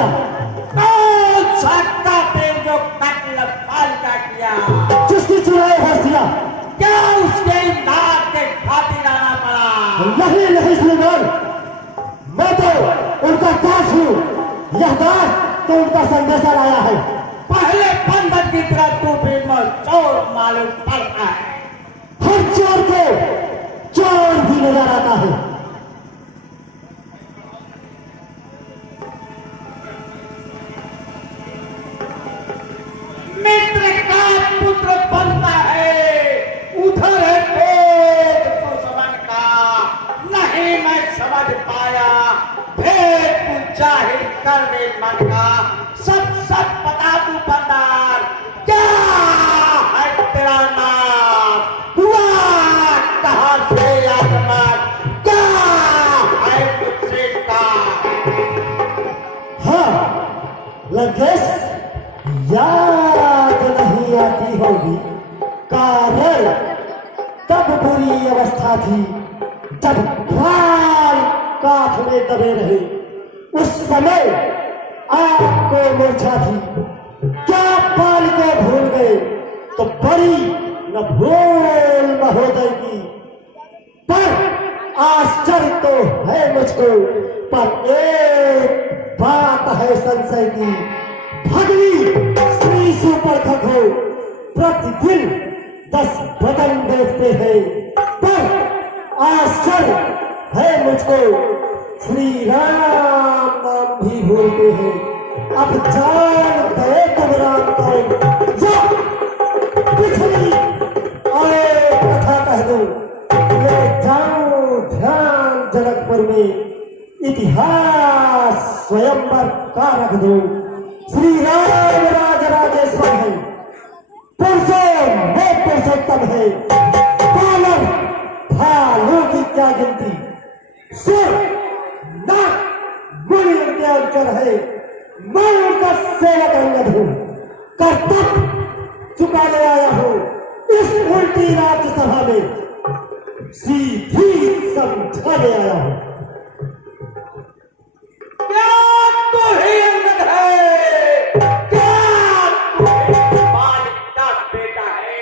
चुराया? कौन सा कातिल जो कत्ल खालसा किया? जिसकी चुराई हस्तियां? क्या उसके इमदाद के खातिर आना पड़ा? नहीं नहीं सुलेमान, मैं तो उनका दास हूँ। यह दास तो उनका संदेशा लाया है। पहले बंधन की तरह तू भी चोर मालूम पड़ता है। हर चोर को चोर भी नजर आता है। मित्र का पुत्र बनता है, उधर है भेद दुश्मन का। नहीं मैं समझ पाया, भेद तू जाहिर कर दे मन का। सब सब बता तू बंदार, क्या है तेरा नाम? हुआ कहाँ से आगमन? क्या है तुझसे का? हाँ लंकेश, याद नहीं आती होगी, कारण तब बुरी अवस्था थी जब प्राण काठ में दबे रहे। उस समय आपको मूर्छा थी। क्या पाल को भूल गए तो बड़ी न भूल महोदय की। पर आश्चर्य तो है मुझको, पर एक बात है संशय की। भगवी श्री सुपर्णखग हो, प्रतिदिन 10 बदन देखते हैं, पर आश्चर्य है मुझको, श्री राम नाम भी भूलते हैं। अब जान गए तुम राम को, या पिछली आए कथा कह दो, ले जाऊं ध्यान जनकपुर में, इतिहास स्वयंवर का रख दो। श्री राम राज राजेश्वर है, पुरुषों में पुरुषोत्तम है। बानर भालू की क्या गिनती, सुर नाक मुनि उनके अंतर है। मैं उनका सेवक अंगद हूँ, कर्तव्य चुकाने आया हूँ इस उल्टी राज्यसभा में, सीधी समझाने आया हूँ। क्या तू ही अंगद है? क्या तू ही बाल का बेटा है?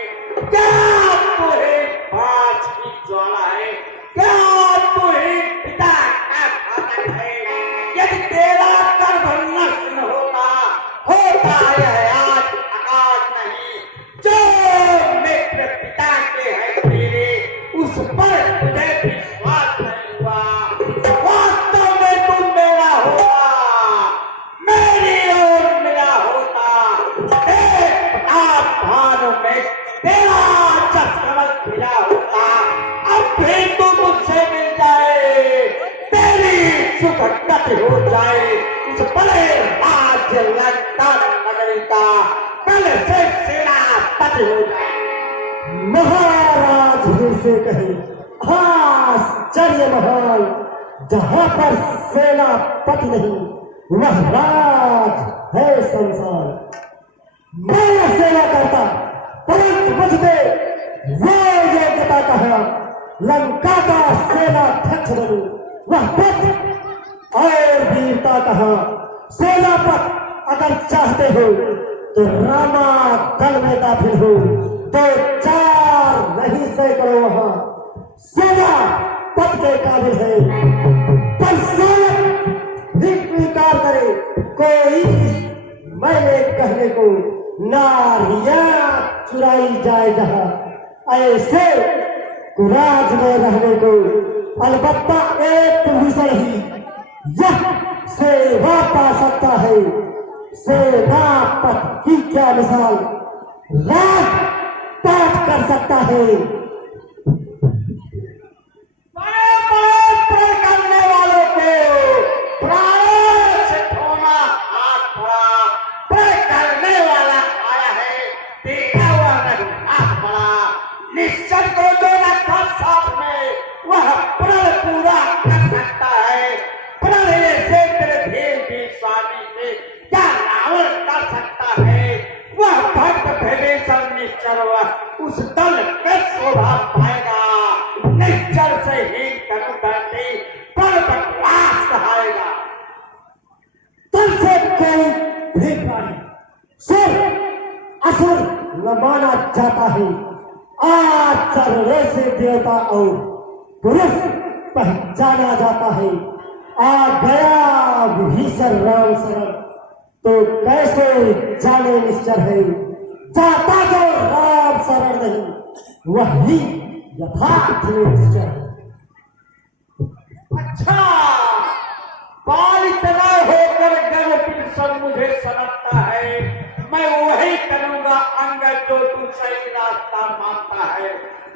क्या तू ही बाज की ज्वाला है? क्या तू ही पिता का घातक है? यदि तेरा गर्भ नष्ट न होता यह आज आकाश नहीं। जो मित्र पिता के है तेरे, उस पर तुझे विश्वास नहीं हुआ। वास्तव में तुम मेरा होता, मेरी ओर मेरा होता। एक प्रताप भानु में तेरा चक्रवत खिला होता। अब भी तू मुझसे मिल जाए, तेरी सुख गति हो जाए। उस बड़े राज्य लंका नगरी का कल से सेनापति हो जाए। महाराज फिर से कहे, आश्चर्य महान, जहां पर सेनापति नहीं वह राज है संसार। मैं सेवा करता, परंतु मुझे वो योग्यता कहा, लंका का सेनाध्यक्ष बनूं। वह पद और वीरता कहा, सेनापत अगर चाहते हो तो रामा दल में दाखिल हो। 2-4 नहीं सैकड़ों वहां सेना पद के काबिल है, पर सेवक भी स्वीकार करे कोई मैंने कहने को। नारियां चुराई जाए जहां, ऐसे कुराज में रहने को अलबत्ता एक भूषण ही यह सेवा पा सकता है। सेनापत की क्या मिसाल, राज पाठ कर सकता है। बड़े बड़े प्रण करने वालों को प्राणों से धोना हाथ पड़ा। प्रण करने वाला आया है, देखा हुआ नहीं हाथ पड़ा। निश्चय को जो रखा साथ में, वह प्रण पूरा कर सकता है। प्रण से तेरे भेद भी स्वामी से क्या रावण कर सकता है? वह भक्त भेदेश्वर निश्चर उस दल के शोभा पाएगा। निश्चर से ही तनु धरती पर बकवास कहाएगा। तन से न माना जाता है। आज चरणों से देवता और पुरुष पहचाना जाता है। आ गया विभीषण राम शरण, तो कैसे जाने निश्चर है। जाता जो राम शरण नहीं, वही यथार्थ में निश्चर है। अच्छा, बाल इतना होकर गर्भ सब मुझे समझता है, मैं वही करूंगा अंगद जो तू सही रास्ता मानता है।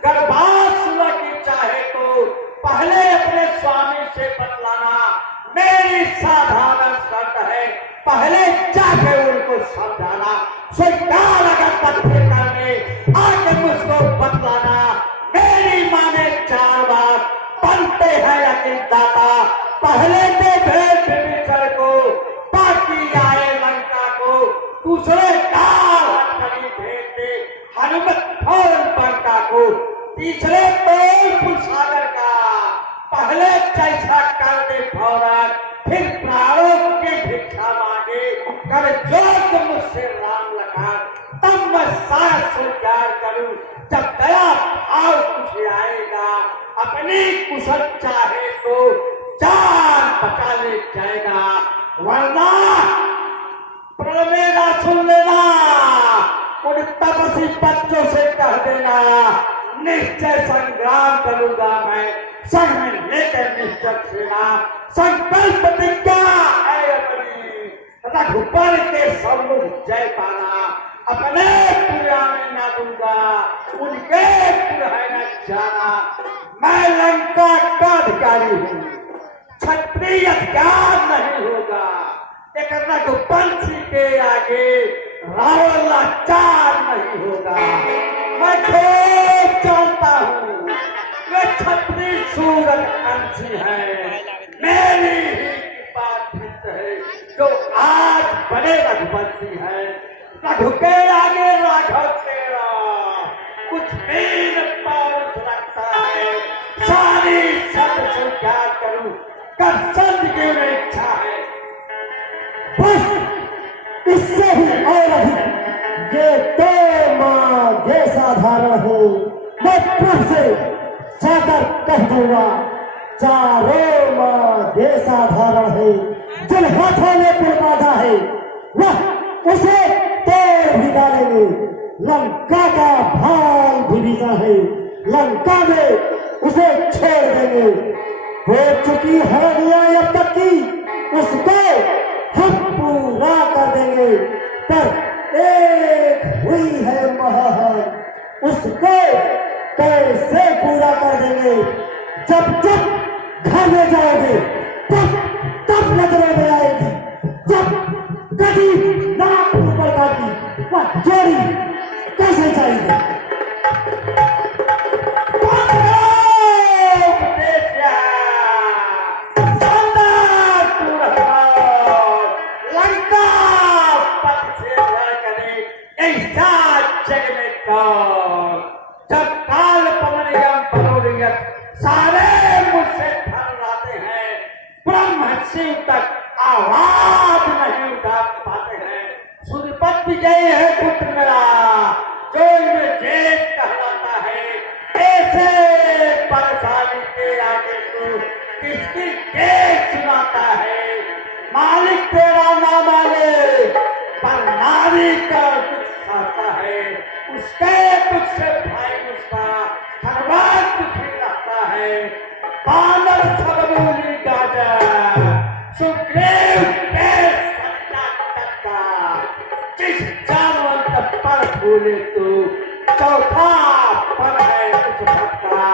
गर्भात सुना की चाहे तो पहले अपने स्वामी से बतलाना मेरी साधारण शर्त है। पहले जाके उनको समझाना, स्वीकार अगर तथ्य करने आगे मुझको बतलाना। मेरी माँ ने 4 बार बनते हैं अखिल दाता, पहले दे भेज विभीषण को, बाकी आए लंका को। दूसरे काल हथकड़ी भेज दे हनुमत फौरन लंका को। तीसरे तोल सागर का पहले जैसा कर दे फौरन, फिर प्राणों के भिक्षा मांगे। कर जो तुम मुझसे राम लखा, तब मैं सारा स्वीकार करूं। जब दया भाव तुझे आएगा, अपनी कुशल चाहे तो जान बचा ले जाएगा। वरना प्रमेदा सुन लेना, उन तपस्वी बच्चों से कह देना निश्चय संग्राम करूंगा मैं, संग में लेकर निश्चय सेना। संकल्प प्रतिज्ञा है अपनी, रघुबर के सम्मुख जय पाना। अपने पूरा में न दूंगा, उनके पूरा है न जाना। मैं लंका का अधिकारी हूँ, क्षत्रिय अधिकार नहीं होगा। एक रघुवंशी के आगे रावण लाचार नहीं होगा। मैं खूब जानता हूँ वे क्षत्रिय सूरज अंशी है, मेरी ही कृपा है जो आज बड़े रघुवंशी है। रघु के आगे राघव तेरा कुछ भी न पौरुष रखता है। सारी सब स्वीकार करूं, कर संत की इच्छा है। बस इससे ही और अधिक ये तो माँ ये साधारण है। मैं फिर से जाकर कह दूंगा, चारों माँ ये साधारण है। जिन हाथों में पुल बांधा है वह उसे तोड़ भी डालेंगे। लंका का भाल विभीषण है, लंका में उसे छोड़ देंगे। हो चुकी है न्याय अब तक की, उसको हम पूरा कर देंगे। पर एक हुई है महान, उसको कैसे पूरा कर देंगे। जब जब घर में जाओगे तब तब नजरों में आएगी। जब कभी नाक ऊपर काटी वह जोड़ी कैसे जाएगी। जब काल पवनियम परोरियत सारे मुझसे धन लाते हैं, ब्रह्म शिव तक आवाज नहीं उठा पाते हैं। सूर्यपत विजय है पुत्र मेरा, जो इन्हें जेठ कहलाता है। ऐसे बलशाली के आगे तू किसकी जेठ सुनाता है। मालिक तेरा ना माने पर नारी का कुछ खाता है। उसके तुझसे भाई उसका हनुमान तुझे लगता है। बानर सबूली गाजर सुग्रीव के सत्ता टक्का, जिस जानवर पर भूले तू चौथा पर है उस भक्ता।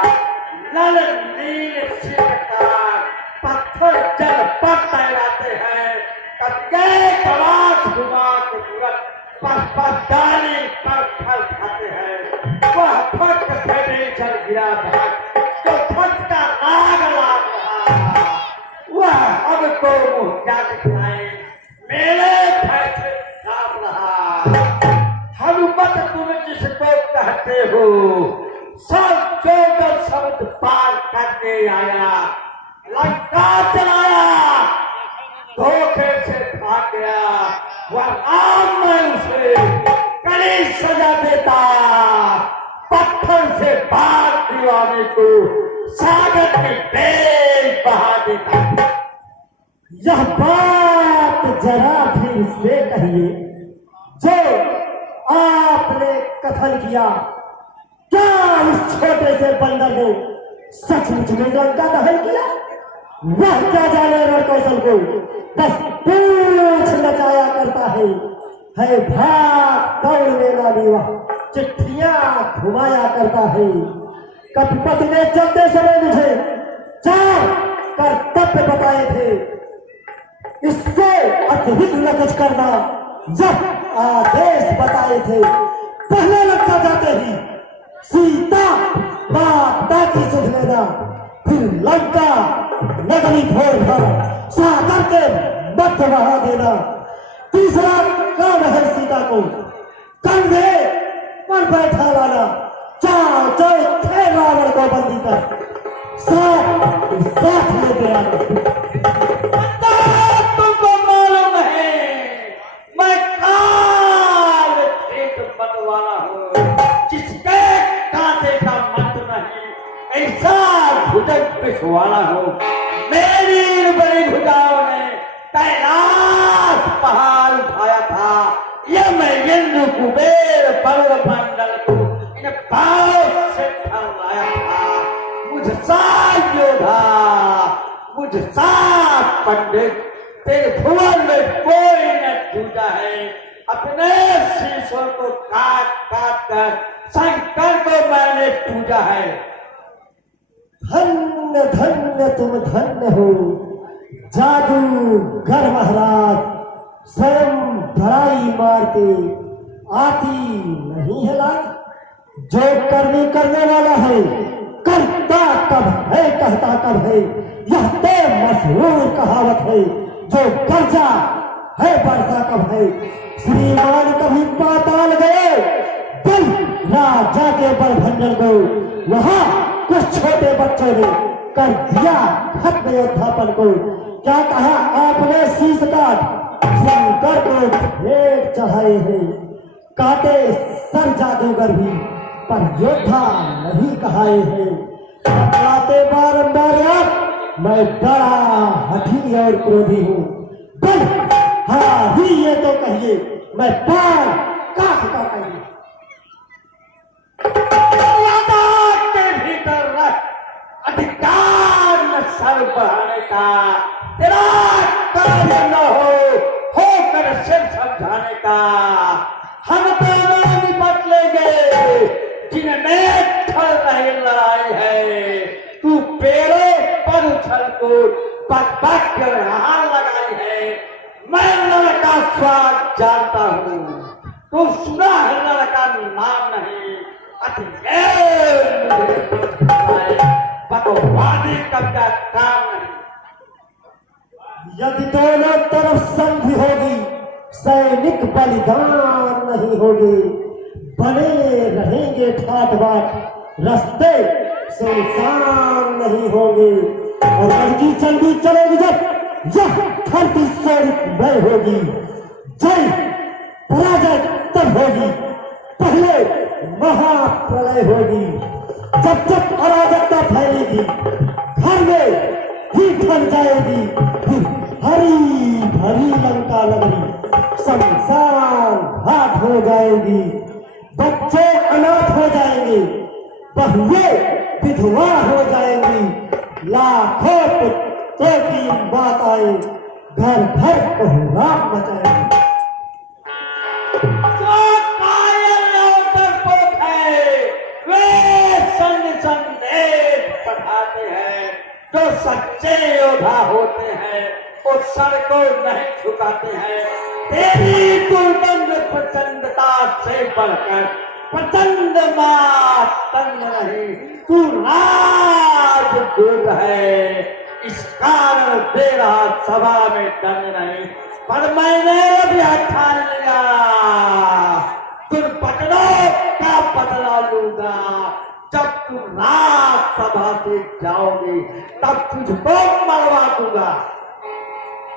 नल नील सिर का पत्थर जल पर तैराते हैं। कत्के कलाश घुमा के तुरंत पर डाली पर फल खाते हैं। वह भक्त से नीचल गिरा भक्त, तो भक्त का आग लाग रहा। वह अब तो मुँह क्या दिखलाए, मेरे फैसले साफ रहा। हनुमत तुम जिसको कहते हो, सब जो शब्द पार करके आया। लंका चलाया, धोखे से भाग गया। वह राम में उसे ऐसी सजा देता, पत्थर से बाग दीवाने को सागर में तेज बहा देता। यह बात जरा फिर से कहिए जो आपने कथन किया। क्या उस छोटे से बंदर ने सचमुच में लंका दहन किया? वह क्या जाने रणकौशल को, बस पूछ नचाया करता है भाग दौड़ में वाली वह चिट्ठियां घुमाया करता है। कपिपति ने चलते समय मुझे 4 कर्तव्य बताए थे, इससे अतिरिक्त न कुछ करना जब आदेश बताए थे। पहले लंका जाते ही सीता माता की सुध लेना, फिर लंका नगरी फोड़ कर सागर के मध्य बहा देना। तीसरा काम है सीता को कंधे पर बैठा लाना, चार चौथे रावण को बंदी कर साथ लेके आना। तुमको मालूम है मैं काल खेत मतवाला हूँ, जिसके कांटे का मत नहीं, ऐसा भुजंग पिछवाड़ा हूँ। मेरी बड़ी भुजाओं ने कैलाश पहाड़ उठाया था, यह मैं इंद्र कुबेर पर्व मंडल को इन पाँव से फैलाया था। मुझ साथ योद्धा, मुझ साथ पंडित तेरे भुवन में कोई न जूझा है। अपने शीशों को काट काट कर शंकर को मैंने पूजा है। धन्य धन्य तुम धन्य हो जादूगर महाराज, स्वयं भराई मारते आती नहीं है लाज। जो करनी करने वाला है, करता कब है कहता कब है, यह तो मशहूर कहावत है। जो कर्जा है बरसा कब है, श्रीमान कभी पाताल गए बल राजा के बलभंजन को, वहां कुछ छोटे बच्चों ने कर दिया खत्म योद्धापन को। क्या कहा आपने शीश काट शंकर को भेंट चढ़ाए हैं, काटे सर जादूगर भी पर योद्धा नहीं कहाए हैं। बतलाते बारंबार आप मैं बड़ा हठी और क्रोधी हूँ, बल हाँ ही ये तो कहिए मैं पार काट का कहिए। के भीतर रख अधिकार न सर बढ़ाने का, तेरा कार्य न होकर सिर समझाने का। हम दोनों निपट लेंगे जिनमें ठल रही लड़ाई है। तू पेड़ों पर उछल को पक कर हार लगाई है। मैं लड़का स्वाद जानता हूँ, तो सुना है लड़का नाम नहीं, बकवादी कब्जा काम नहीं। यदि दोनों तरफ संधि होगी, सैनिक बलिदान नहीं होगी, बने रहेंगे ठाट बाट, रास्ते सुनसान नहीं होंगे। और लड़की चलती चलेगी जब यह धरती स्वरूप होगी, जय पराजय तब होगी, पहले महाप्रलय होगी। जब जब अराजकता फैलेगी, घर में ही ढल जाएगी, फिर हरी भरी लंका नगरी शमशान घाट हो जाएगी। बच्चे अनाथ हो जाएंगे, बहुएं विधवा हो जाएंगी, लाखों पुत्रों की माताएं घर घर कोहराम मचाएंगी। जो सच्चे योद्धा होते हैं वो सर को नहीं झुकाते हैं। तेरी दुर्गंध प्रचंडता से बढ़कर प्रचंड मातंग नहीं, तू राजदूत है। इस कारण तेरा सभा में दंड नहीं, पर मैंने भी ठान लिया दुर्घटनाओं का बदला लूंगा। जब तुम राजसभा से जाओगे तब तुझको मरवा दूंगा।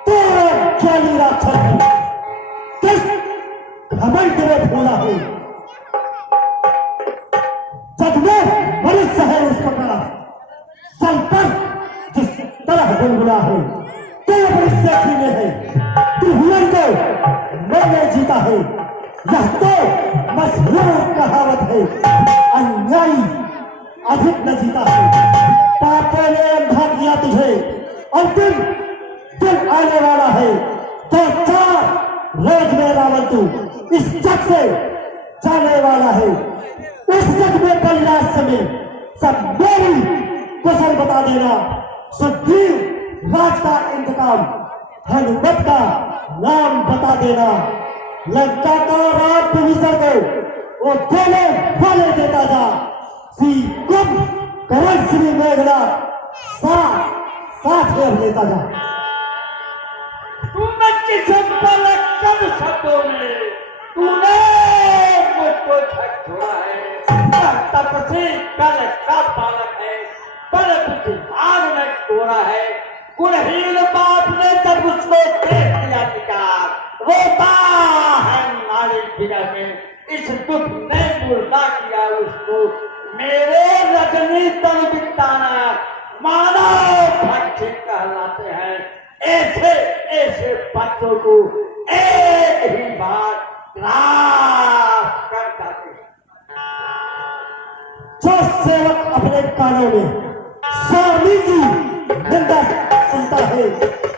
तेरा ज्ञानी राक्षस किस घमंड में भूला है, जग में मनुष्य है उस प्रकार संतन जिस तरह गुनगुना है तो मनुष्य में है त्रिभुवन को मैंने जीता है। यह तो मशहूर कहावत है अन्यायी अधिक न जीता है। पापों ने अंधा किया तुझे अंतिम दिन आने वाला है। तो चार रोज में रावण तू इस जग से जाने वाला है। उस जग में कैलाश में सब मेरी कुशल बता देना। सुग्रीव राज का इंतकाम हनुमत का नाम बता देना। लंका का राज विभीषण को वो दोनों वाले देता था। श्री कुंभ करण श्री मेघनाथ साथ साथ में लेता था। तूने किस पल कब शब्दों में तूने मुझको छोड़ा है। तपसी कल का बालक है पर बुद्धिमान में तोड़ा है। गुणहीन बाप ने जब उसको देख लिया निकाल रोता है नारी गिरह में। इस दुख ने मुर्दा किया उसको मेरे रजनी तन बिताना मानव भक्ति कहलाते हैं। ऐसे ऐसे बच्चों को एक ही बार ग्रास कर जाते हैं। जो सेवक अपने कानों में स्वामी की निंदा सुनता है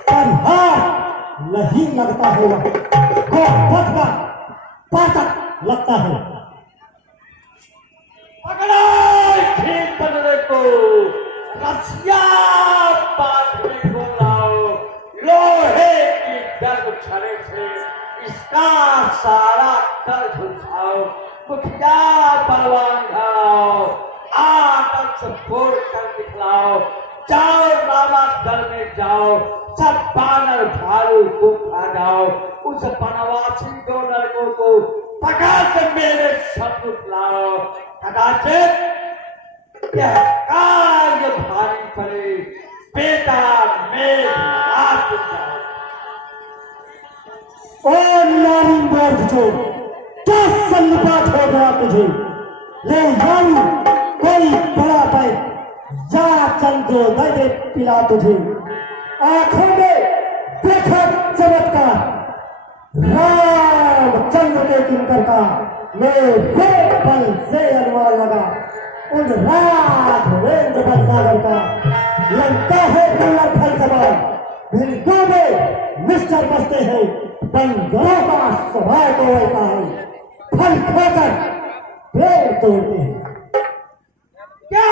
पर हाथ नहीं लगता है वो पथ का पातक लगता है। पकड़ो ठीक बदले को रसिया बांधने को लाओ। लोहे की गर्भ छड़े से इसका सारा कर्ज उठाओ। मुखिया बलवान घाओ आकर से फोड़ कर दिखलाओ। जाओ रामा दल में जाओ सब बानर भालू को खा जाओ। उस बनवासी दो लड़कों को पकड़ के मेरे सपूत लाओ। कदाचित यह कार्य भारी पड़े बेटा मेरे हाथ जाओ। और नारी मर्द जो क्या सन्निपात हो गया तुझे। ले यारू कोई बड़ा पाए या चंद्रोदय दे पिला तुझे। आंखों में देखा चमत्कार रामचंद्र के किंकर का। मेरे बल से अनुमान लगा उन राघवेंद्र बलसागर का। लगता है दुर्लभ फल समान भिड़कों में मिस्टर बसते हैं। बंदरों का स्वभाव तो ऐसा है फल खोकर पेड़ तोड़ते हैं। क्या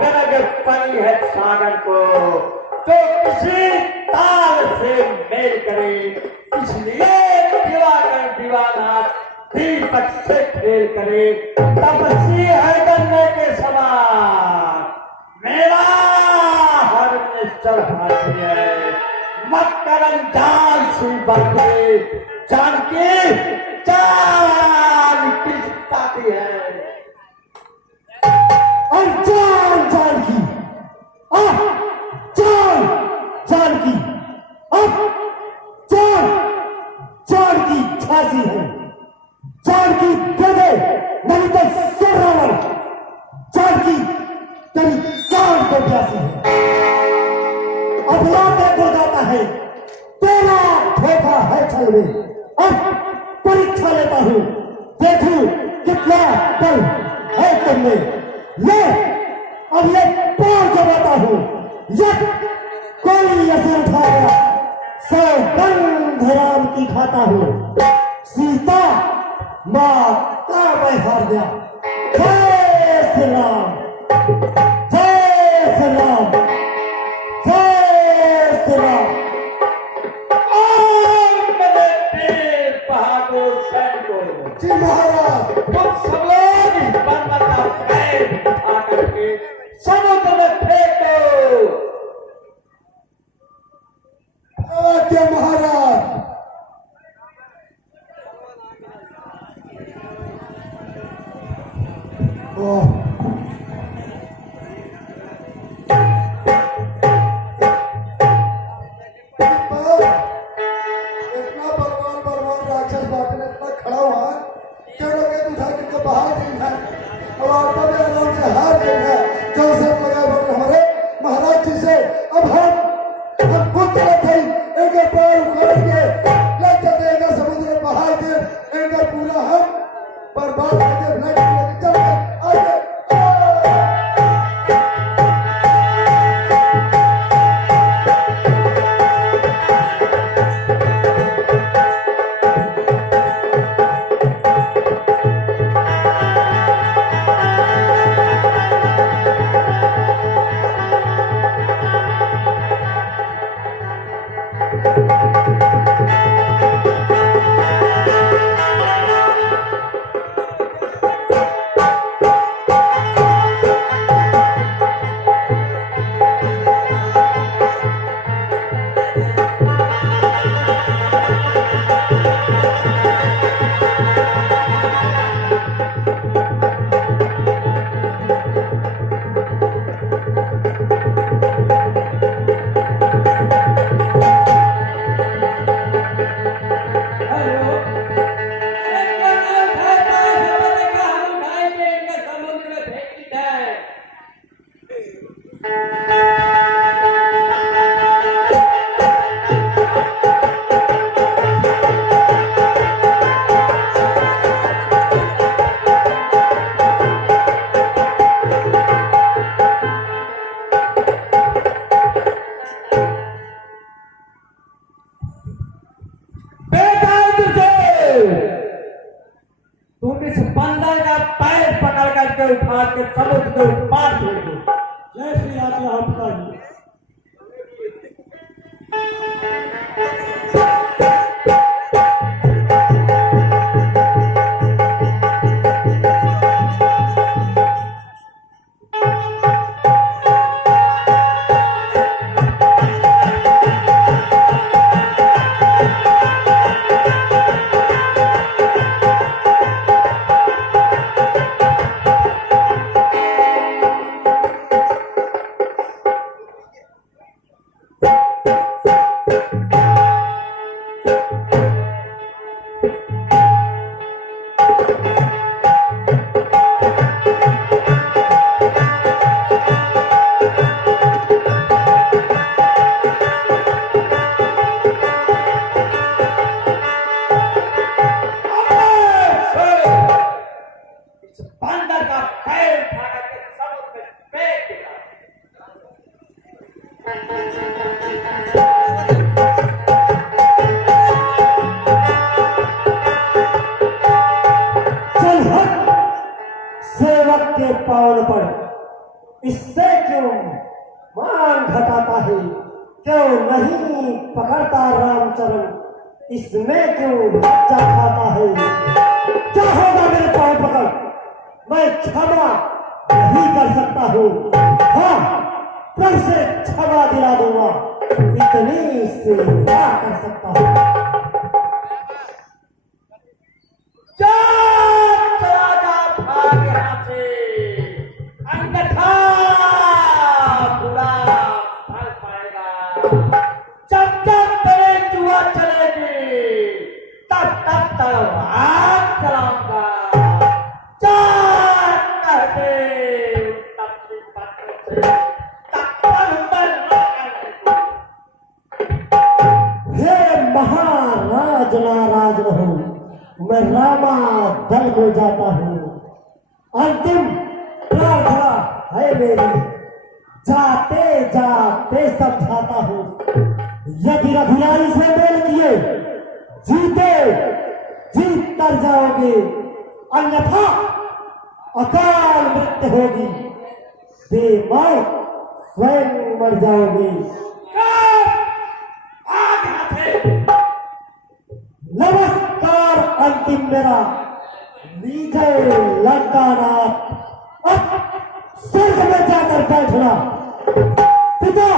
गरज पड़ी है सागर को तो किसी ताल से मेल करे। इसलिए दिवाकर दीवाना दीपक से खेल करे। तपस्वी है बनने के समान मेरा हर निश्चल हाथी है। मत करन जान सी बातें जान के जान किस पाती है। और जान जान की अब जान जान की अब जान जान की झांसी है। जान की दे दे नहीं तो रावण जान की तेरी जान को प्यासी है। अब लाते हो जाता है तेरा धोखा है छल में। अब परीक्षा लेता हूँ देखूं कितना बल है तुमने। ले अब ये पार जमाता हूँ यद कोई असर उठाया सौगंध राम की खाता हूँ। सीता माँ का मैं हार गया। जय श्री राम जय श्री राम जय श्री राम। मेरे पीर बहादुर सैनिकों जी महाराज तुम सब लोग इस बंदर का पैर उठा करके समुद्र में फेंक दो। आज्ञा महाराज। पाठ हो। जय श्री राम आपका ही। इस बंदर का पैर फाड़ के समुद्र में फेंक दिया। चल हट सेवक के पावन पर, इससे क्यों मान घटाता है? क्यों नहीं पकड़ता रामचरण? इसमें क्यों बच्चा खाता है? क्या होगा मेरे पाँव पकड़? मैं क्षमा नहीं कर सकता हूँ। हाँ, फिर से क्षमा दिला दूंगा। इतनी सेवा कर सकता हूँ। चला जा भाग यहाँ से, अन्यथा बुरा फल पाएगा। जब तक तेरे जुआ चलेगी तब तक तलवार चलाऊंगा। महाराज नाराज रहूं, मैं रामा दल को जाता हूँ। अंतिम प्रार्थना है मेरी, जाते जाते समझाता हूँ। यदि रघुराई से मेल किए जीते जीत कर जाओगे, अन्यथा अकाल मृत्यु होगी। बेमौत स्वयं मर जाओगे। नमस्कार अंतिम मेरा विजय लंकानाथ। अब स्वर्ग में जाकर बैठना पिता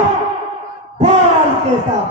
बाल के साथ।